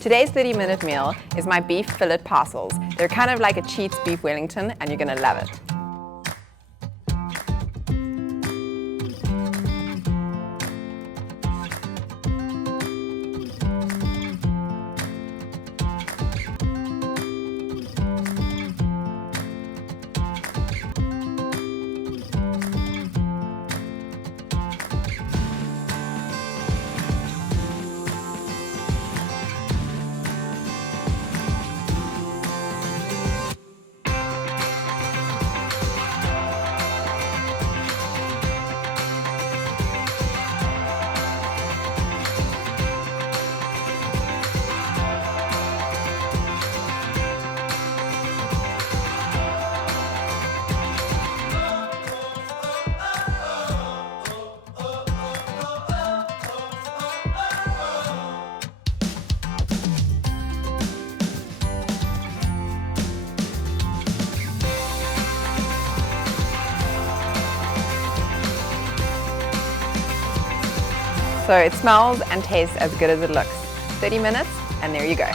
Today's 30-minute meal is my beef fillet parcels. They're kind of like a Cheats beef Wellington, and you're gonna love it. So it smells and tastes as good as it looks. 30 minutes, and there you go.